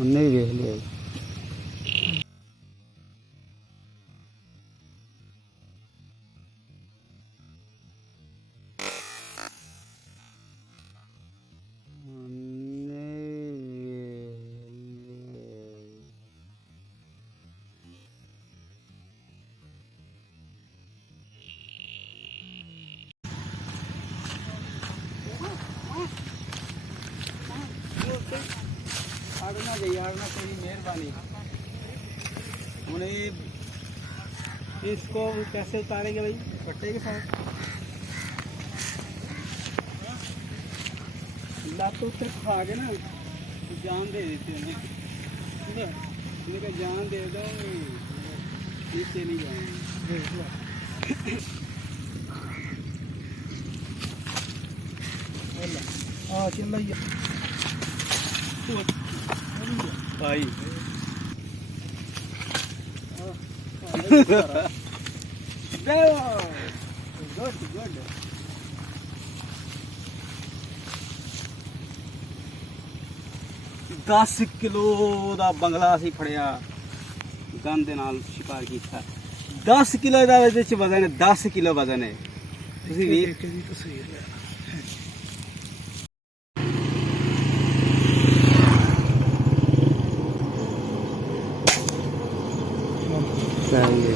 ਉਹਨੇ ਵੀ ਵੇਖ ਲਿਆ। आड़ना जाइए, आड़ना तेरी मेहरबानी। उन्हें इसको कैसे उतारेंगे भाई? पट्टे के साथ लात उससे खा के ना जान दे देते हैं। उन्हें का जान दे दो, नीचे नहीं जाएंगे। हाँ चल रही है भाई। Good good. 10 किलो ਦਾ ਬੰਗਲਾ ਅਸੀਂ ਫੜਿਆ, ਗੰਨ ਦੇ ਨਾਲ ਸ਼ਿਕਾਰ ਕੀਤਾ। 10 ਕਿਲੋ ਦਾ ਇਹਦੇ ਵਿੱਚ ਵਜ਼ਨ ਹੈ, 10 ਕਿਲੋ ਵਜ਼ਨ ਹੈ। ਤੁਸੀਂ ਵੀ ਤਸਵੀਰ ਲੈ चाहिए।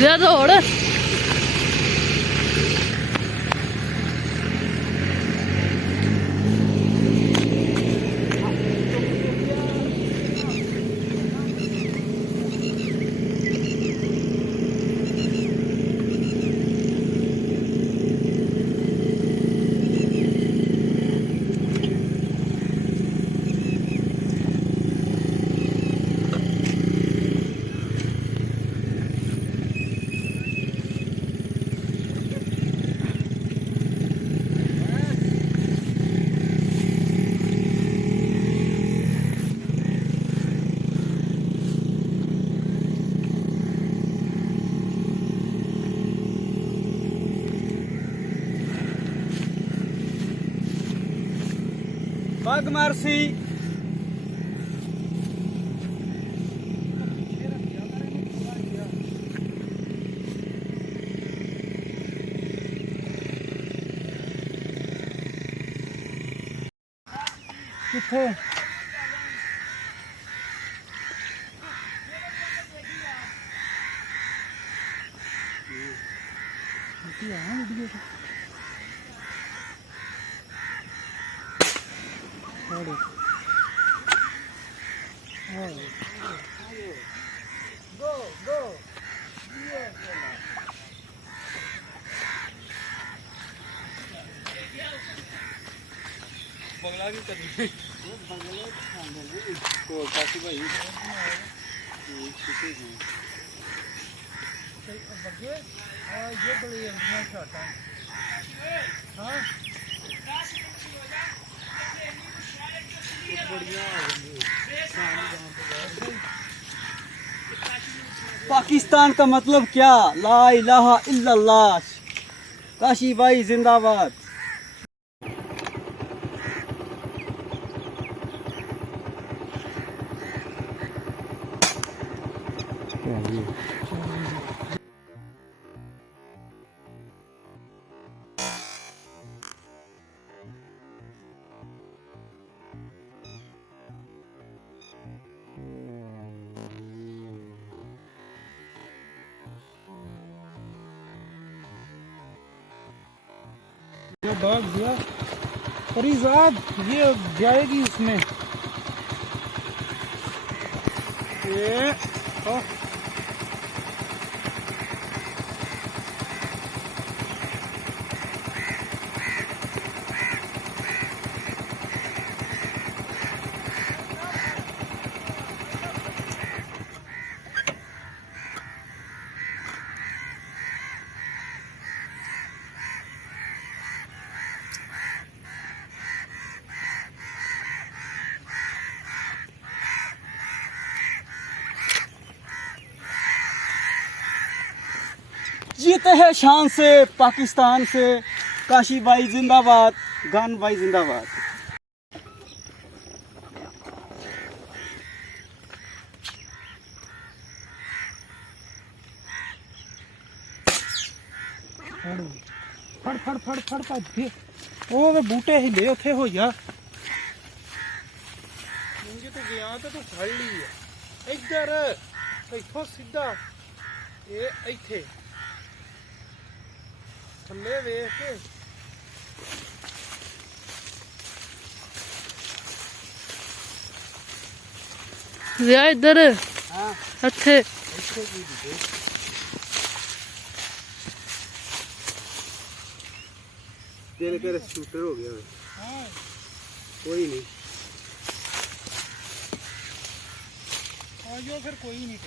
ज्यादा और पग मारसी किथे go go बगला की करनी बगले को काशी भाई ये किसी हैं बगे और ये बड़ी अंदर शॉट है। हां बढ़िया पाकिस्तान का मतलब क्या? ला इलाहा इल्लल्लाह। काशी भाई जिंदाबाद। डाल दिया फरीजाद, ये जाएगी इसमें। ये जीते हैं शान से पाकिस्तान से। काशी भाई जिंदाबाद, गान भाई जिंदाबाद। फड़ फड़ फड़ फड़ भज के ਉਹ ਵੇ ਬੂਟੇ ਹਿੱਲੇ ਉੱਥੇ ਹੋ ਜਾ ਮੁੰਗੇ ਤੇ ਗਿਆ ਤਾਂ ਤੂੰ ਫੜ ਲਈ ਆ ਇੱਧਰ ਇੱਥੋਂ ਸਿੱਧਾ ਇਹ ਇੱਥੇ ਥੱਲੇ ਵੇਖ ਕੇ ਜ਼ਿਆ ਇੱਧਰ हाँ ਇੱਥੇ तेरे तेरे शूटर हो गया। ਹਾਂ कोई नहीं। ਆ ਜਾਓ ਫਿਰ ਕੋਈ ਨਹੀਂ